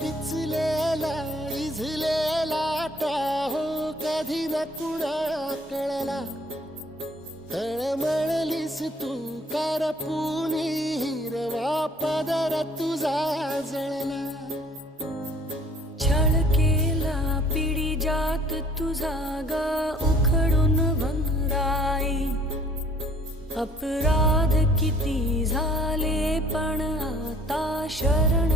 पिचले इझले लाटा हो कधी न कुणा कळला. तळमळलीस तू करपुनी हिरवा पदर तुझा जळला. छळ केला पिढी जात तुझा गा उखडून वंगराई. अपराध किती झाले पण आता शरण